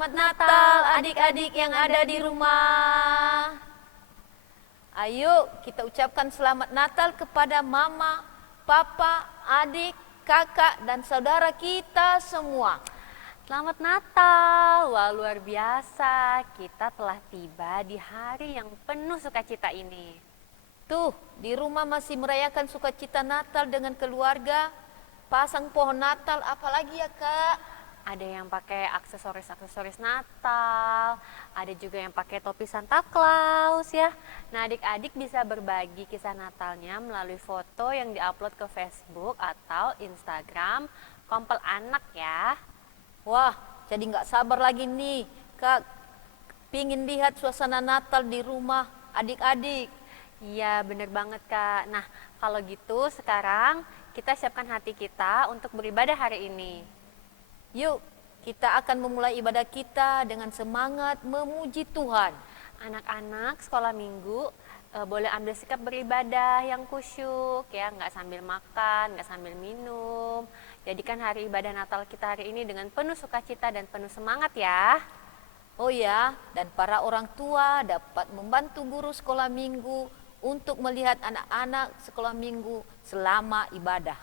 Selamat Natal adik-adik yang ada di rumah. Ayo kita ucapkan selamat Natal kepada mama, papa, adik, kakak, dan saudara kita semua. Selamat Natal, wah luar biasa, kita telah tiba di hari yang penuh sukacita ini. Tuh, di rumah masih merayakan sukacita Natal dengan keluarga, pasang pohon Natal, apalagi ya Kak? Ada yang pakai aksesoris-aksesoris Natal, ada juga yang pakai topi Santa Claus ya. Nah adik-adik bisa berbagi kisah Natalnya melalui foto yang diupload ke Facebook atau Instagram Kompel Anak ya. Wah, jadi nggak sabar lagi nih, Kak. Pingin lihat suasana Natal di rumah adik-adik. Iya bener banget Kak. Nah kalau gitu sekarang kita siapkan hati kita untuk beribadah hari ini. Yuk, kita akan memulai ibadah kita dengan semangat memuji Tuhan. Anak-anak sekolah minggu boleh ambil sikap beribadah yang kusyuk ya, nggak sambil makan, nggak sambil minum. Jadikan hari ibadah Natal kita hari ini dengan penuh sukacita dan penuh semangat ya. Oh ya, dan para orang tua dapat membantu guru sekolah minggu untuk melihat anak-anak sekolah minggu selama ibadah.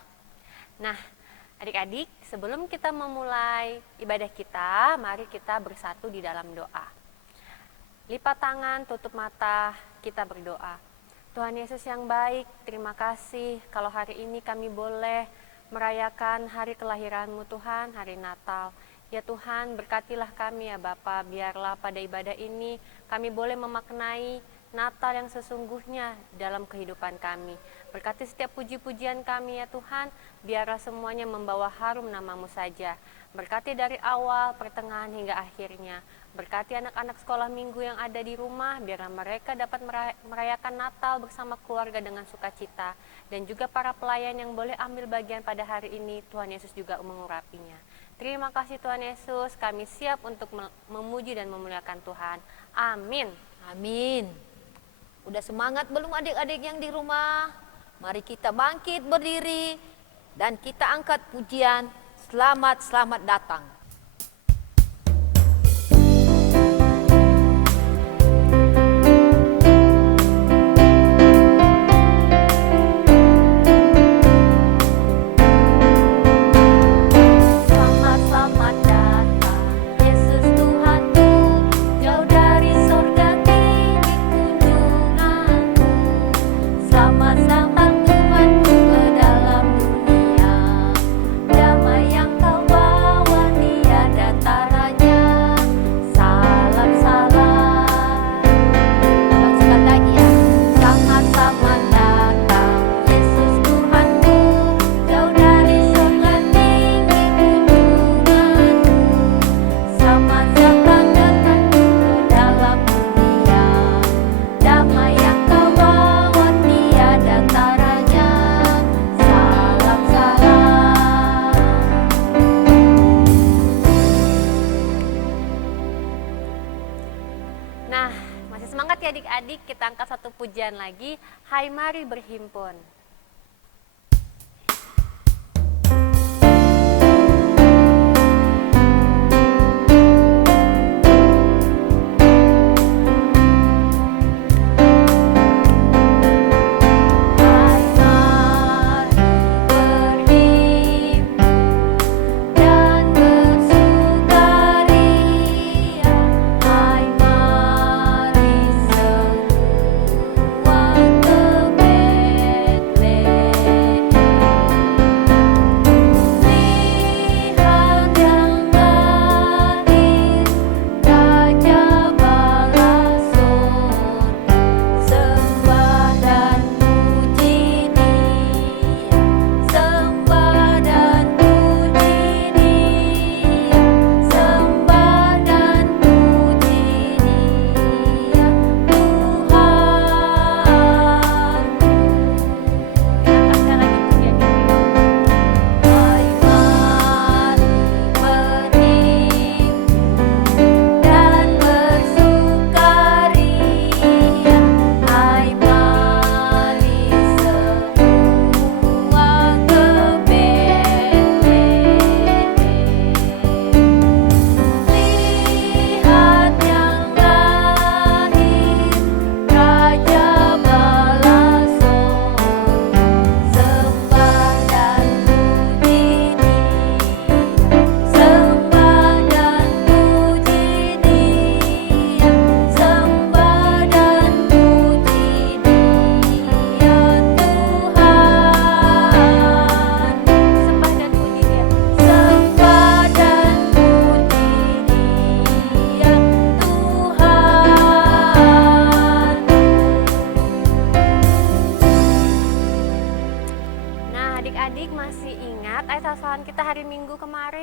Nah, adik-adik, sebelum kita memulai ibadah kita, mari kita bersatu di dalam doa. Lipat tangan, tutup mata, kita berdoa. Tuhan Yesus yang baik, terima kasih kalau hari ini kami boleh merayakan hari kelahiran-Mu Tuhan, hari Natal. Ya Tuhan, berkatilah kami ya Bapa, biarlah pada ibadah ini kami boleh memaknai Natal yang sesungguhnya dalam kehidupan kami. Berkati setiap puji-pujian kami ya Tuhan, biarlah semuanya membawa harum nama-Mu saja. Berkati dari awal, pertengahan hingga akhirnya. Berkati anak-anak sekolah minggu yang ada di rumah, biarlah mereka dapat merayakan Natal bersama keluarga dengan sukacita. Dan juga para pelayan yang boleh ambil bagian pada hari ini, Tuhan Yesus juga mengurapinya. Terima kasih Tuhan Yesus, kami siap untuk memuji dan memuliakan Tuhan. Amin. Amin. Udah semangat belum adik-adik yang di rumah? Mari kita bangkit berdiri dan kita angkat pujian Selamat Selamat Datang. Nah, masih semangat ya adik-adik, kita angkat satu pujian lagi. Hai mari berhimpun.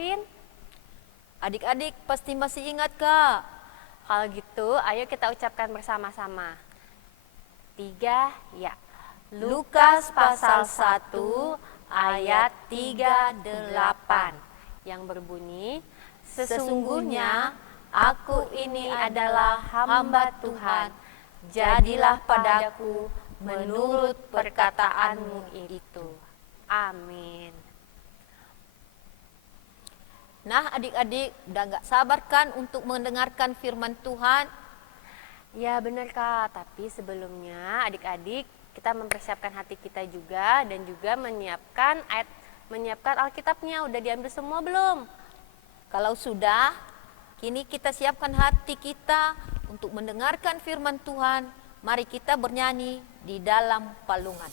Rin? Adik-adik pasti masih ingat, Kak. Kalau gitu, ayo kita ucapkan bersama-sama. 3, ya. Lukas pasal 1 ayat 38 yang berbunyi, Sesungguhnya aku ini adalah hamba Tuhan, jadilah padaku menurut perkataanmu itu. Amin. Nah adik-adik, udah gak sabar kan untuk mendengarkan firman Tuhan? Ya benar Kak, tapi sebelumnya adik-adik kita mempersiapkan hati kita juga dan juga menyiapkan Alkitabnya. Udah diambil semua belum? Kalau sudah, kini kita siapkan hati kita untuk mendengarkan firman Tuhan. Mari kita bernyanyi di dalam palungan.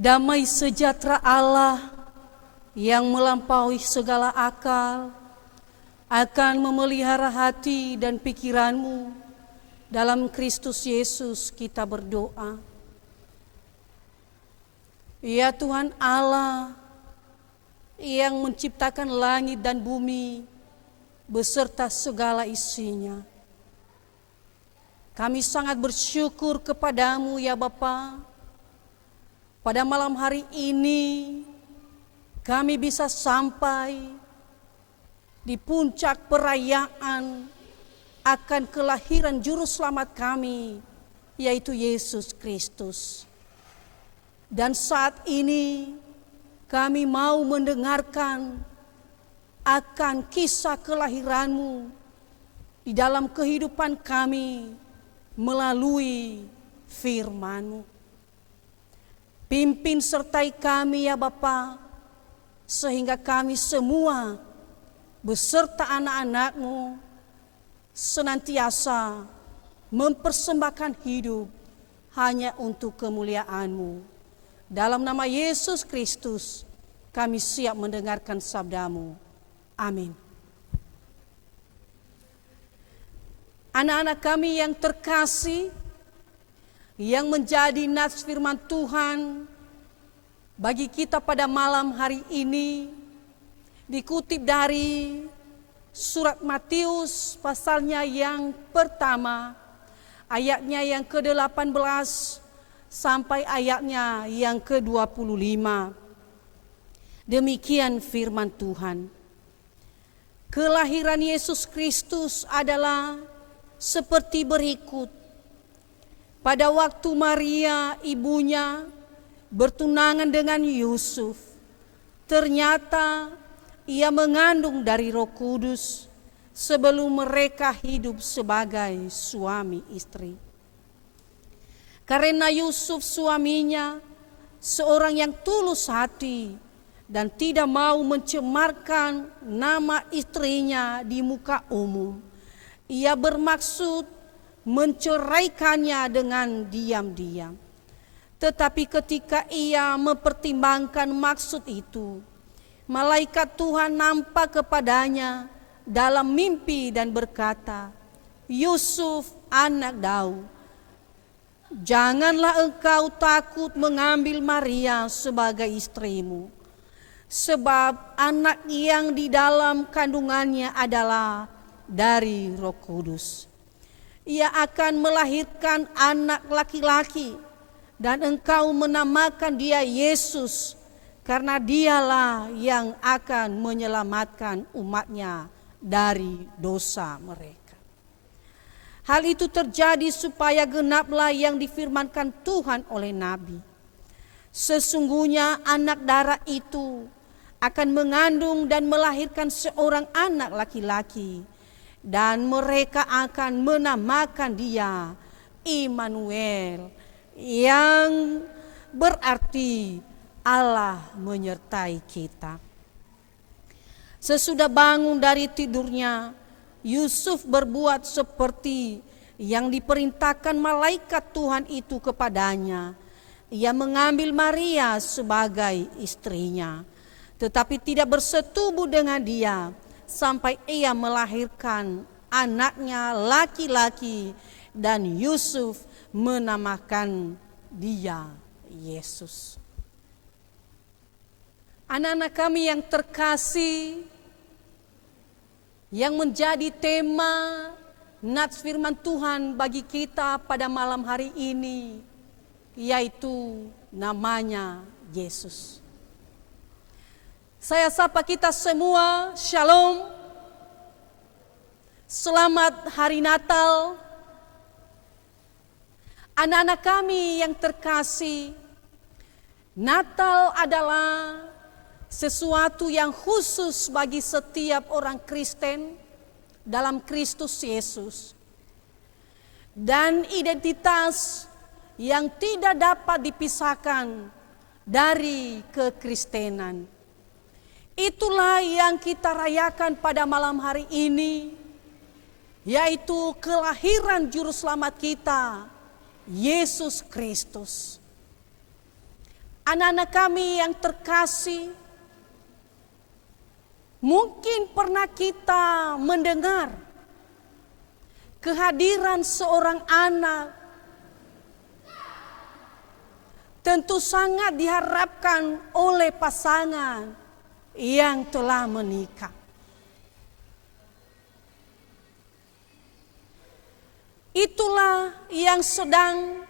Damai sejahtera Allah yang melampaui segala akal akan memelihara hati dan pikiranmu. Dalam Kristus Yesus kita berdoa. Ya Tuhan Allah yang menciptakan langit dan bumi beserta segala isinya. Kami sangat bersyukur kepadamu ya Bapa. Pada malam hari ini kami bisa sampai di puncak perayaan akan kelahiran juru selamat kami, yaitu Yesus Kristus. Dan saat ini kami mau mendengarkan akan kisah kelahiranmu di dalam kehidupan kami melalui firman-Mu. Pimpin sertai kami ya Bapa, sehingga kami semua beserta anak-anak-Mu senantiasa mempersembahkan hidup hanya untuk kemuliaan-Mu. Dalam nama Yesus Kristus kami siap mendengarkan sabda-Mu. Amin. Anak-anak kami yang terkasih, yang menjadi nats firman Tuhan bagi kita pada malam hari ini dikutip dari surat Matius pasalnya yang pertama, ayatnya yang ke-18 sampai ayatnya yang ke-25. Demikian firman Tuhan. Kelahiran Yesus Kristus adalah seperti berikut. Pada waktu Maria ibunya bertunangan dengan Yusuf, ternyata ia mengandung dari Roh Kudus sebelum mereka hidup sebagai suami istri. Karena Yusuf suaminya seorang yang tulus hati dan tidak mau mencemarkan nama istrinya di muka umum, ia bermaksud menceraikannya dengan diam-diam. Tetapi ketika ia mempertimbangkan maksud itu, malaikat Tuhan nampak kepadanya dalam mimpi dan berkata, "Yusuf, anak Daud, janganlah engkau takut mengambil Maria sebagai istrimu, sebab anak yang di dalam kandungannya adalah dari Roh Kudus. Ia akan melahirkan anak laki-laki, dan engkau menamakan dia Yesus, karena dialah yang akan menyelamatkan umatnya dari dosa mereka." Hal itu terjadi supaya genaplah yang difirmankan Tuhan oleh Nabi. Sesungguhnya anak darah itu akan mengandung dan melahirkan seorang anak laki-laki, dan mereka akan menamakan dia Immanuel, yang berarti Allah menyertai kita. Sesudah bangun dari tidurnya, Yusuf berbuat seperti yang diperintahkan malaikat Tuhan itu kepadanya. Ia mengambil Maria sebagai istrinya, tetapi tidak bersetubuh dengan dia sampai ia melahirkan anaknya laki-laki, dan Yusuf menamakan dia Yesus. Anak-anak kami yang terkasih, yang menjadi tema nats firman Tuhan bagi kita pada malam hari ini, yaitu namanya Yesus. Saya sapa kita semua, Shalom. Selamat Hari Natal. Anak-anak kami yang terkasih, Natal adalah sesuatu yang khusus bagi setiap orang Kristen dalam Kristus Yesus, dan identitas yang tidak dapat dipisahkan dari kekristenan. Itulah yang kita rayakan pada malam hari ini, yaitu kelahiran Juru Selamat kita, Yesus Kristus. Anak-anak kami yang terkasih, mungkin pernah kita mendengar kehadiran seorang anak, tentu sangat diharapkan oleh pasangan yang telah menikah. Itulah yang sedang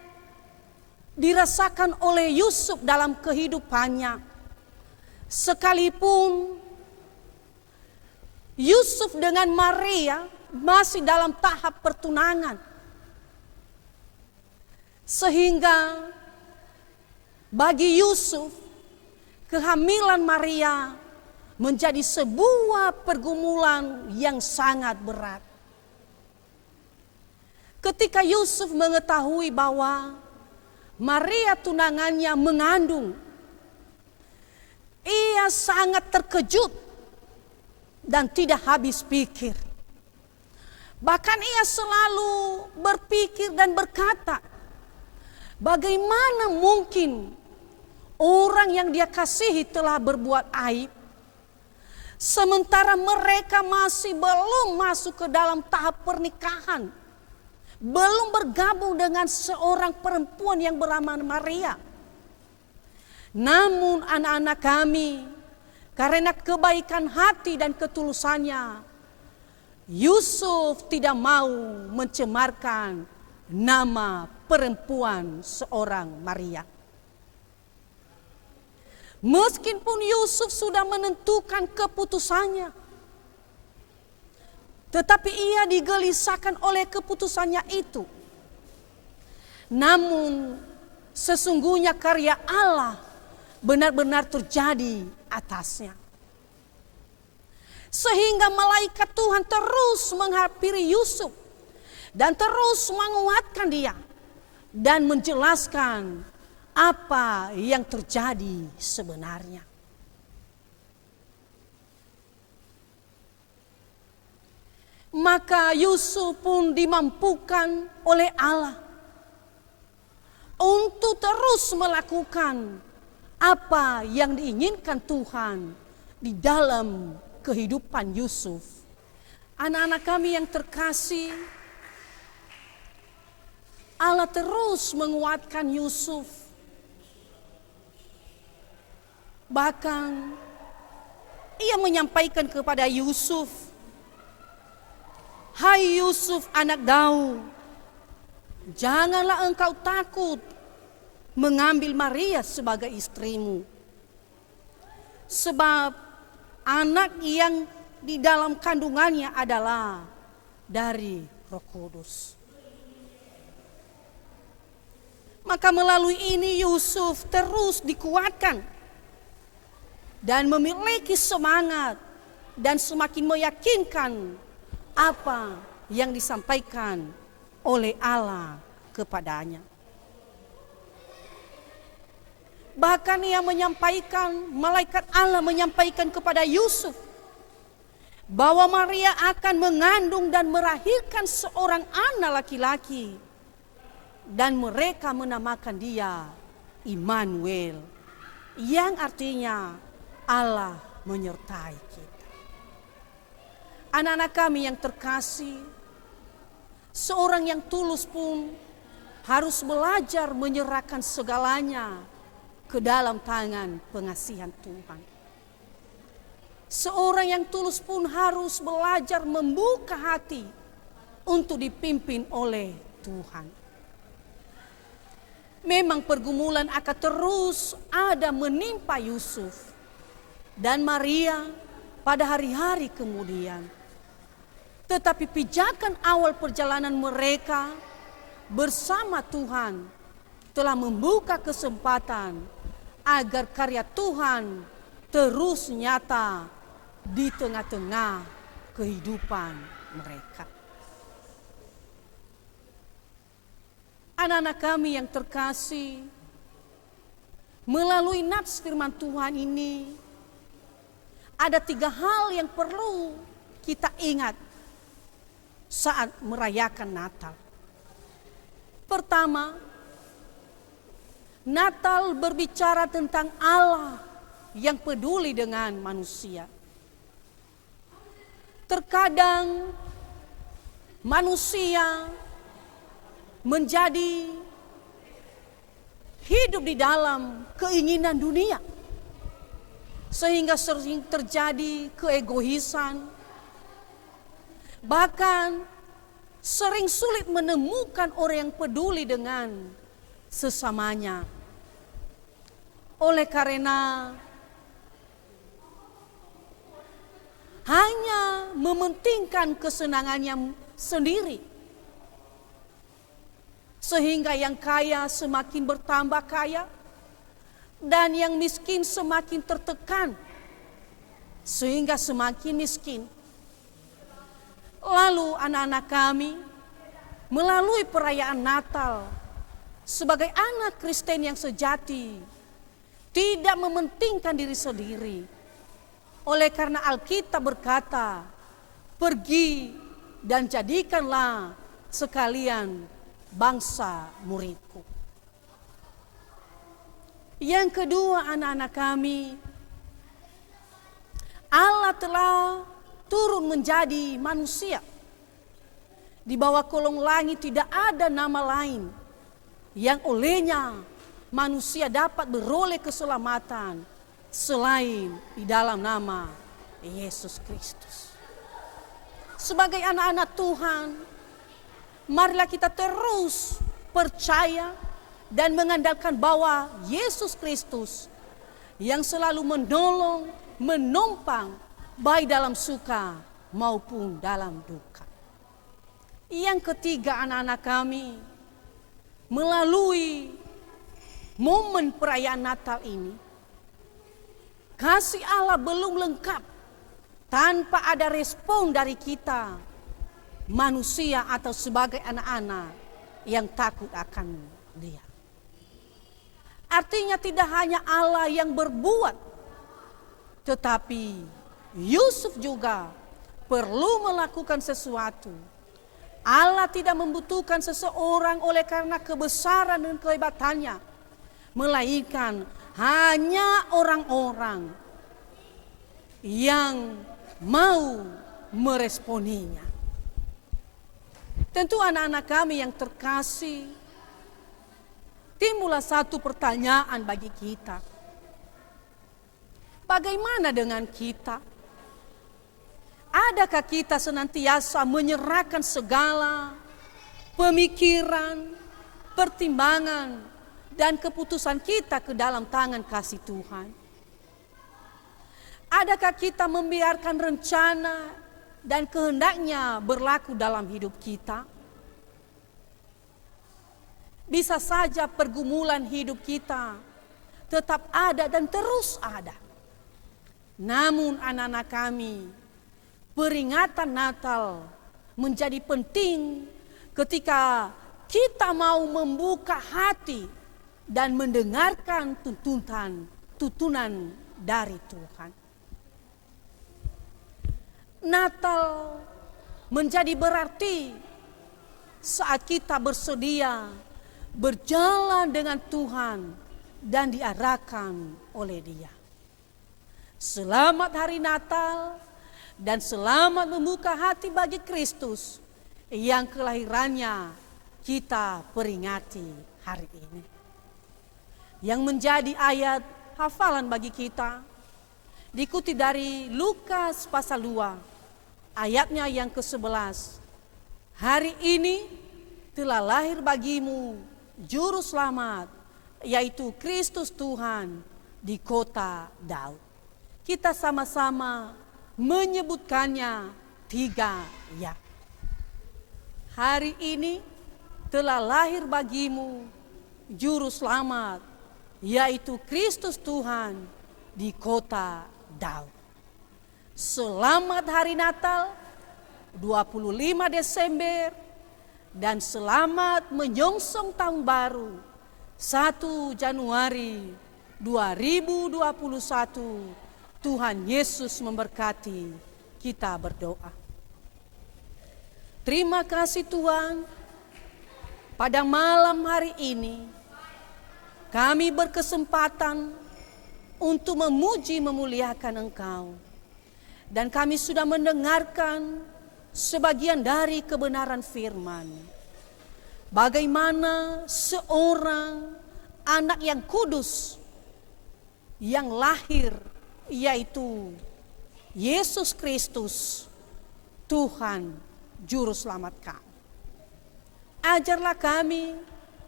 dirasakan oleh Yusuf dalam kehidupannya. Sekalipun Yusuf dengan Maria masih dalam tahap pertunangan, sehingga bagi Yusuf kehamilan Maria menjadi sebuah pergumulan yang sangat berat. Ketika Yusuf mengetahui bahwa Maria tunangannya mengandung, ia sangat terkejut dan tidak habis pikir. Bahkan ia selalu berpikir dan berkata, bagaimana mungkin orang yang dia kasihi telah berbuat aib, sementara mereka masih belum masuk ke dalam tahap pernikahan, belum bergabung dengan seorang perempuan yang bernama Maria. Namun anak-anak kami, karena kebaikan hati dan ketulusannya, Yusuf tidak mau mencemarkan nama perempuan seorang Maria. Meskipun Yusuf sudah menentukan keputusannya, tetapi ia digelisahkan oleh keputusannya itu. Namun sesungguhnya karya Allah benar-benar terjadi atasnya. Sehingga malaikat Tuhan terus menghampiri Yusuf dan terus menguatkan dia dan menjelaskan apa yang terjadi sebenarnya. Maka Yusuf pun dimampukan oleh Allah untuk terus melakukan apa yang diinginkan Tuhan di dalam kehidupan Yusuf. Anak-anak kami yang terkasih, Allah terus menguatkan Yusuf. Bahkan ia menyampaikan kepada Yusuf, "Hai Yusuf anak Daud, janganlah engkau takut mengambil Maria sebagai istrimu. Sebab anak yang di dalam kandungannya adalah dari Roh Kudus." Maka melalui ini Yusuf terus dikuatkan dan memiliki semangat dan semakin meyakinkan apa yang disampaikan oleh Allah kepadanya. Bahkan malaikat Allah menyampaikan kepada Yusuf bahwa Maria akan mengandung dan melahirkan seorang anak laki-laki, dan mereka menamakan dia Immanuel, yang artinya Allah menyertai kita. Anak-anak kami yang terkasih, seorang yang tulus pun harus belajar menyerahkan segalanya ke dalam tangan pengasihan Tuhan. Seorang yang tulus pun harus belajar membuka hati untuk dipimpin oleh Tuhan. Memang pergumulan akan terus ada menimpa Yusuf dan Maria pada hari-hari kemudian. Tetapi pijakan awal perjalanan mereka bersama Tuhan telah membuka kesempatan agar karya Tuhan terus nyata di tengah-tengah kehidupan mereka. Anak-anak kami yang terkasih, melalui nats firman Tuhan ini, ada 3 hal yang perlu kita ingat saat merayakan Natal. Pertama, Natal berbicara tentang Allah yang peduli dengan manusia. Terkadang manusia menjadi hidup di dalam keinginan dunia, sehingga sering terjadi keegoisan, bahkan sering sulit menemukan orang yang peduli dengan sesamanya. Oleh karena hanya mementingkan kesenangannya sendiri, sehingga yang kaya semakin bertambah kaya dan yang miskin semakin tertekan sehingga semakin miskin. Lalu anak-anak kami melalui perayaan Natal sebagai anak Kristen yang sejati tidak mementingkan diri sendiri. Oleh karena Alkitab berkata, "Pergi dan jadikanlah sekalian bangsa muridku." Yang kedua, anak-anak kami, Allah telah turun menjadi manusia. Di bawah kolong langit tidak ada nama lain yang olehnya manusia dapat beroleh keselamatan selain di dalam nama Yesus Kristus. Sebagai anak-anak Tuhan, marilah kita terus percaya dan mengandalkan bahwa Yesus Kristus yang selalu menolong, menopang, baik dalam suka maupun dalam duka. Yang ketiga, anak-anak kami, melalui momen perayaan Natal ini, kasih Allah belum lengkap tanpa ada respon dari kita, manusia atau sebagai anak-anak yang takut akan Dia. Artinya tidak hanya Allah yang berbuat, tetapi Yusuf juga perlu melakukan sesuatu. Allah tidak membutuhkan seseorang oleh karena kebesaran dan kehebatannya, melainkan hanya orang-orang yang mau meresponinya. Tentu anak-anak kami yang terkasih, timbullah satu pertanyaan bagi kita. Bagaimana dengan kita? Adakah kita senantiasa menyerahkan segala pemikiran, pertimbangan, dan keputusan kita ke dalam tangan kasih Tuhan? Adakah kita membiarkan rencana dan kehendaknya berlaku dalam hidup kita? Bisa saja pergumulan hidup kita tetap ada dan terus ada. Namun anak-anak kami, peringatan Natal menjadi penting ketika kita mau membuka hati dan mendengarkan tuntunan dari Tuhan. Natal menjadi berarti saat kita bersedia berjalan dengan Tuhan dan diarahkan oleh Dia. Selamat Hari Natal dan selamat membuka hati bagi Kristus yang kelahirannya kita peringati hari ini. Yang menjadi ayat hafalan bagi kita diikuti dari Lukas pasal 2 ayatnya yang ke-11. Hari ini telah lahir bagimu juru selamat, yaitu Kristus Tuhan di kota Daud. Kita sama-sama menyebutkannya 3 ya. Hari ini telah lahir bagimu juru selamat, yaitu Kristus Tuhan di kota Daud. Selamat Hari Natal 25 Desember dan selamat menyongsong tahun baru 1 Januari 2021. Tuhan Yesus memberkati. Kita berdoa. Terima kasih Tuhan, pada malam hari ini kami berkesempatan untuk memuji memuliakan Engkau. Dan kami sudah mendengarkan sebagian dari kebenaran firman. Bagaimana seorang anak yang kudus yang lahir, yaitu Yesus Kristus, Tuhan Juru Selamat kami. Ajarlah kami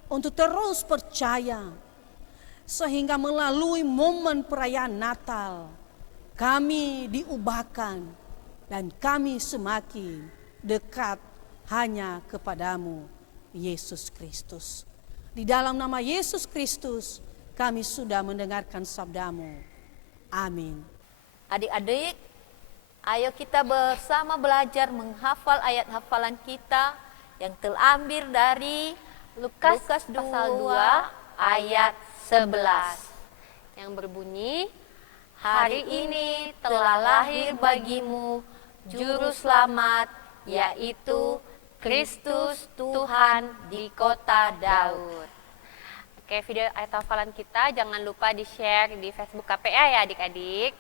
untuk terus percaya, sehingga melalui momen perayaan Natal, kami diubahkan dan kami semakin dekat hanya kepadamu, Yesus Kristus. Di dalam nama Yesus Kristus, kami sudah mendengarkan sabdamu. Amin. Adik-adik, ayo kita bersama belajar menghafal ayat hafalan kita yang terambil dari Lukas pasal 2 ayat 11 yang berbunyi, Hari ini telah lahir bagimu juru selamat, yaitu Kristus Tuhan di kota Daud. Oke, video ayat hafalan kita jangan lupa di-share di Facebook KPA ya adik-adik.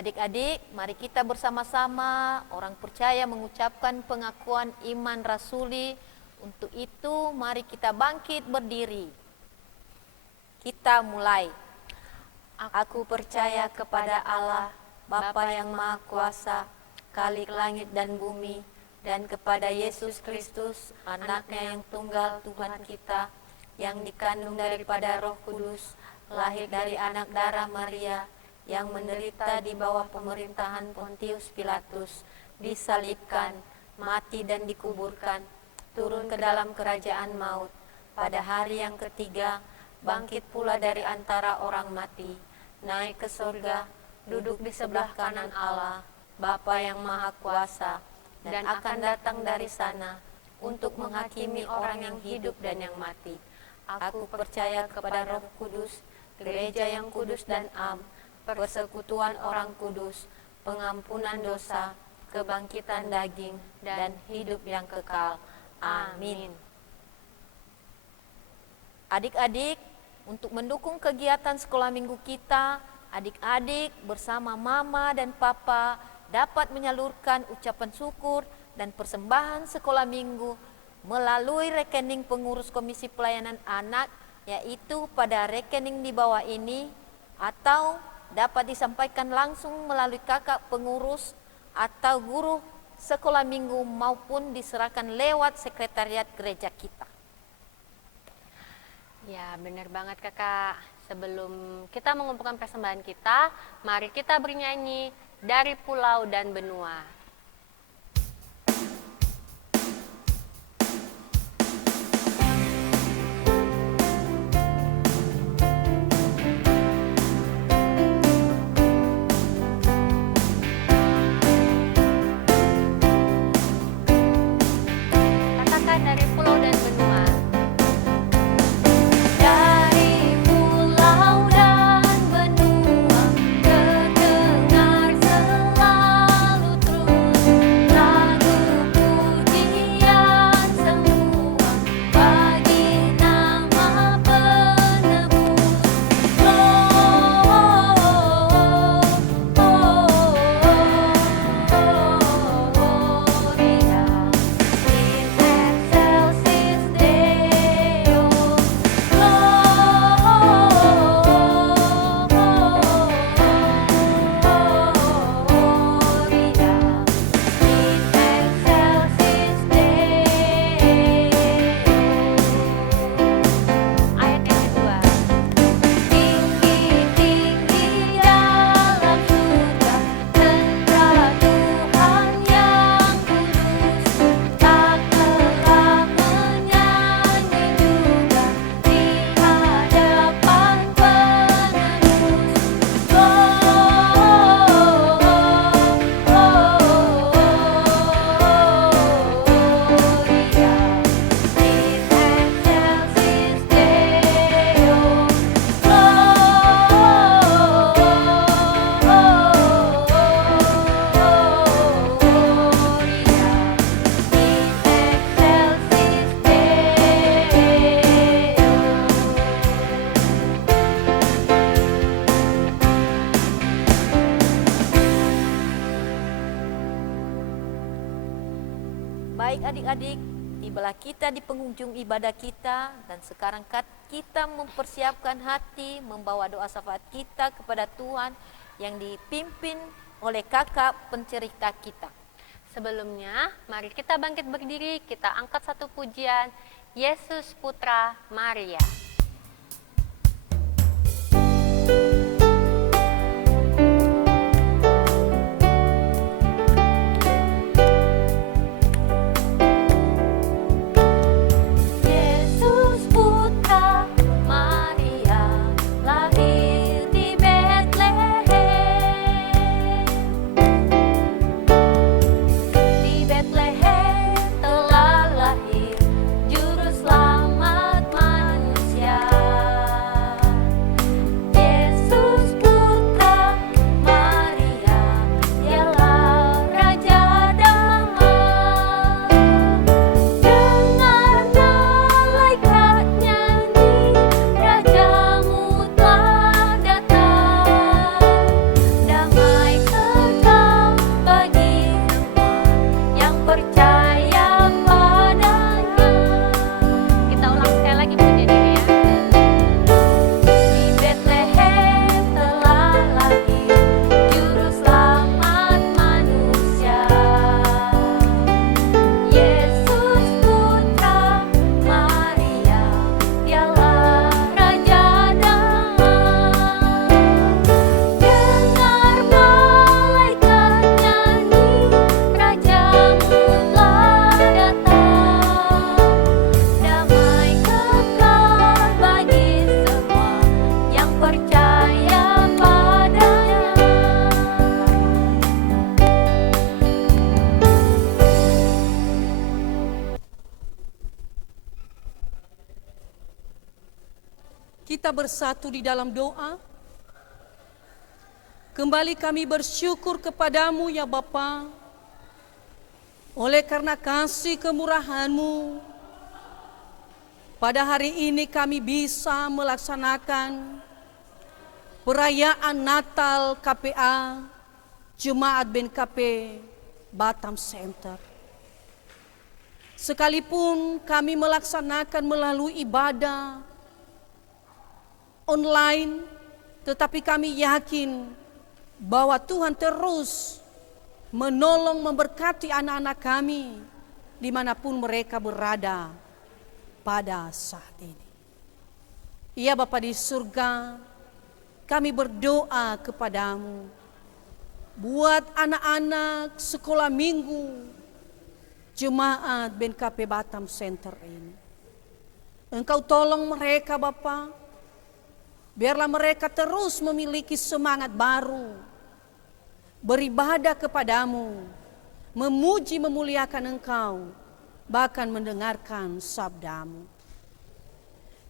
Adik-adik, mari kita bersama-sama orang percaya mengucapkan pengakuan iman rasuli. Untuk itu, mari kita bangkit berdiri. Kita mulai. Aku percaya kepada Allah, Bapa yang Maha Kuasa, Khalik langit dan bumi, dan kepada Yesus Kristus, anaknya yang tunggal Tuhan kita, yang dikandung daripada Roh Kudus, lahir dari anak darah Maria, yang menderita di bawah pemerintahan Pontius Pilatus, disalibkan, mati dan dikuburkan, turun ke dalam kerajaan maut, pada hari yang ketiga, bangkit pula dari antara orang mati, naik ke surga, duduk di sebelah kanan Allah, Bapa yang Maha Kuasa, dan akan datang dari sana untuk menghakimi orang yang hidup dan yang mati. Aku percaya kepada Roh Kudus, gereja yang kudus dan am, persekutuan orang kudus, pengampunan dosa, kebangkitan daging, dan hidup yang kekal. Amin. Adik-adik, untuk mendukung kegiatan sekolah minggu kita, adik-adik bersama mama dan papa dapat menyalurkan ucapan syukur dan persembahan sekolah minggu melalui rekening pengurus Komisi Pelayanan Anak, yaitu pada rekening di bawah ini, atau dapat disampaikan langsung melalui kakak pengurus atau guru sekolah minggu maupun diserahkan lewat sekretariat gereja kita. Ya, benar banget kakak. Sebelum kita mengumpulkan persembahan kita, mari kita bernyanyi dari pulau dan benua. Katakan dari pulau dan benua. Dari pulau dan benua terdengar selalu terus lagu pujian semua bagi nama penebus. Gloria in excelsis Deo. Gloria in excelsis Deo. Ayat yang kedua. Tinggi-tinggi dalam surga, tentara Tuhan yang kudus, tak lelah menyanyi juga di hadapan penebus. Gloria in excelsis Deo. Baik adik-adik, tibalah kita di penghujung ibadah kita, dan sekarang kita mempersiapkan hati membawa doa syafaat kita kepada Tuhan yang dipimpin oleh kakak pencerita kita. Sebelumnya, mari kita bangkit berdiri, kita angkat satu pujian, Yesus Putra Maria. Yesus Putra Maria lahir di Betlehem. Di Betlehem telah lahir juru selamat manusia. Yesus Putra Maria, dialah Raja Damai. Dengar malaikat nyanyi, Rajamu telah datang. Damai kekal bagi semua yang percaya padanya. Kita ulang sekali lagi pujian ini ya. Di Betlehem telah lahir juru selamat manusia. Yesus Putra Maria, dialah Raja Damai. Dengar malaikat nyanyi, Rajamu telah datang. Damai kekal bagi semua yang percaya padanya. Kita bersatu di dalam doa. Kembali kami bersyukur kepadamu ya Bapa, oleh karena kasih kemurahan-Mu. Pada hari ini kami bisa melaksanakan perayaan Natal KPA Jemaat BNKP Batam Center. Sekalipun kami melaksanakan melalui ibadah online, tetapi kami yakin bahwa Tuhan terus menolong, memberkati anak-anak kami dimanapun mereka berada pada saat ini. Ya Bapa di surga, kami berdoa kepadamu buat anak-anak sekolah minggu Jemaat BNKP Batam Center ini. Engkau tolong mereka Bapa, biarlah mereka terus memiliki semangat baru, beribadah kepadamu, memuji memuliakan Engkau, bahkan mendengarkan sabdamu.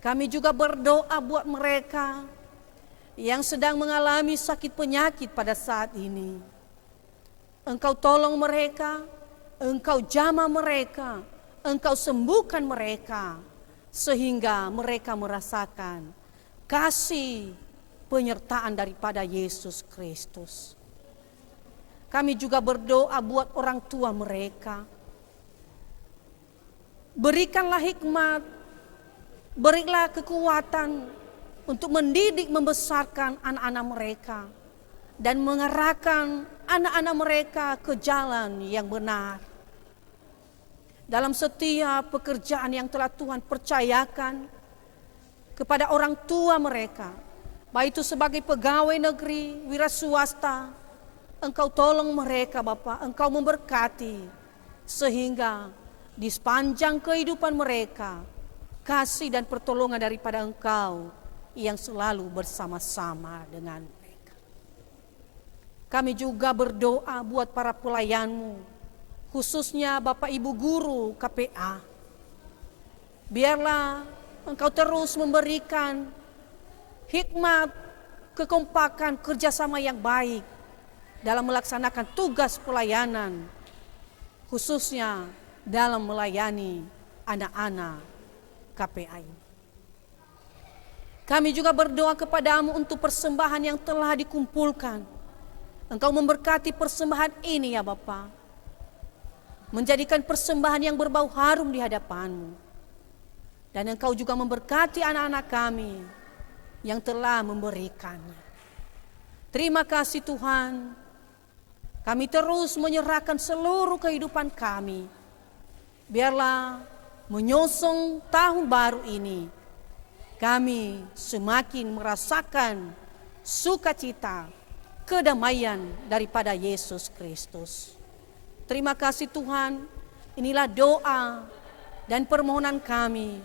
Kami juga berdoa buat mereka yang sedang mengalami sakit penyakit pada saat ini. Engkau tolong mereka, Engkau jamah mereka, Engkau sembuhkan mereka, sehingga mereka merasakan kasih penyertaan daripada Yesus Kristus. Kami juga berdoa buat orang tua mereka. Berikanlah hikmat, berilah kekuatan untuk mendidik, membesarkan anak-anak mereka dan mengarahkan anak-anak mereka ke jalan yang benar. Dalam setiap pekerjaan yang telah Tuhan percayakan kepada orang tua mereka, baik itu sebagai pegawai negeri, wira swasta, Engkau tolong mereka Bapa, Engkau memberkati, sehingga di sepanjang kehidupan mereka, kasih dan pertolongan daripada Engkau yang selalu bersama-sama dengan mereka. Kami juga berdoa buat para pelayan-Mu, khususnya Bapak Ibu Guru KPA. Biarlah Engkau terus memberikan hikmat, kekompakan, kerjasama yang baik dalam melaksanakan tugas pelayanan, khususnya dalam melayani anak-anak KPA ini. Kami juga berdoa kepadamu untuk persembahan yang telah dikumpulkan. Engkau memberkati persembahan ini ya Bapa, menjadikan persembahan yang berbau harum di hadapan-Mu. Dan Engkau juga memberkati anak-anak kami yang telah memberikannya. Terima kasih Tuhan. Kami terus menyerahkan seluruh kehidupan kami. Biarlah menyosong tahun baru ini, kami semakin merasakan sukacita, kedamaian daripada Yesus Kristus. Terima kasih Tuhan, inilah doa dan permohonan kami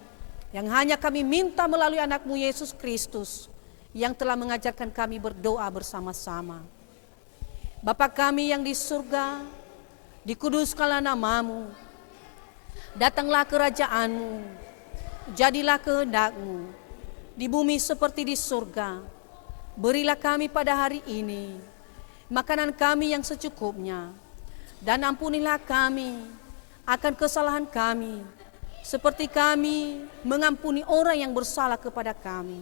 yang hanya kami minta melalui anak-Mu Yesus Kristus yang telah mengajarkan kami berdoa bersama-sama. Bapa kami yang di surga, dikuduskanlah nama-Mu, datanglah kerajaan-Mu, jadilah kehendak-Mu, di bumi seperti di surga. Berilah kami pada hari ini makanan kami yang secukupnya, dan ampunilah kami akan kesalahan kami, seperti kami mengampuni orang yang bersalah kepada kami.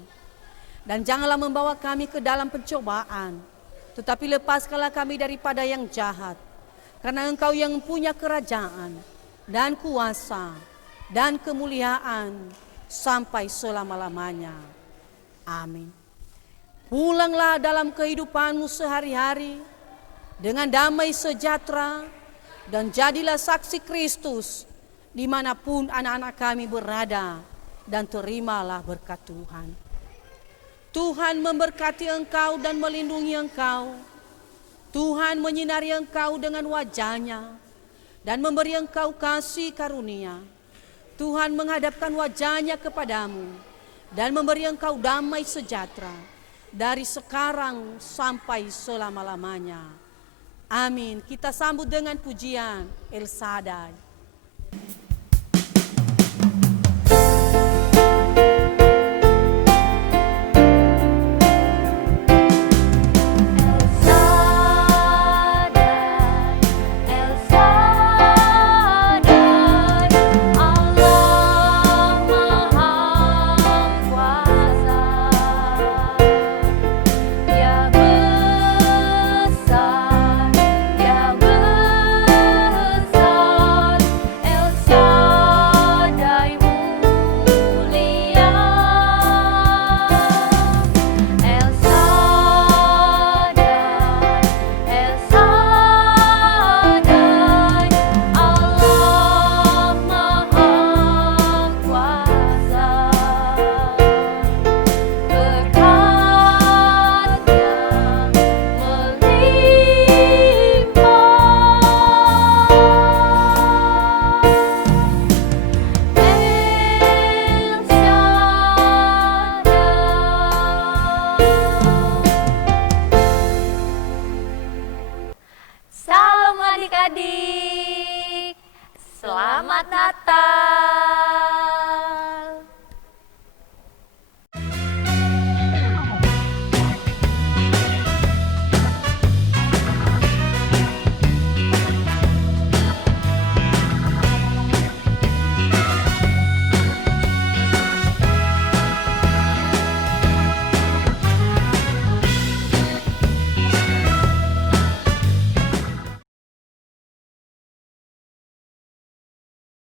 Dan janganlah membawa kami ke dalam pencobaan, tetapi lepaskanlah kami daripada yang jahat. Karena Engkau yang punya kerajaan dan kuasa dan kemuliaan sampai selama-lamanya. Amin. Pulanglah dalam kehidupanmu sehari-hari dengan damai sejahtera, dan jadilah saksi Kristus dimanapun anak-anak kami berada, dan terimalah berkat Tuhan. Tuhan memberkati engkau dan melindungi engkau. Tuhan menyinari engkau dengan wajah-Nya dan memberi engkau kasih karunia. Tuhan menghadapkan wajah-Nya kepadamu dan memberi engkau damai sejahtera dari sekarang sampai selama-lamanya. Amin. Kita sambut dengan pujian El Shaddai. Selamat Natal.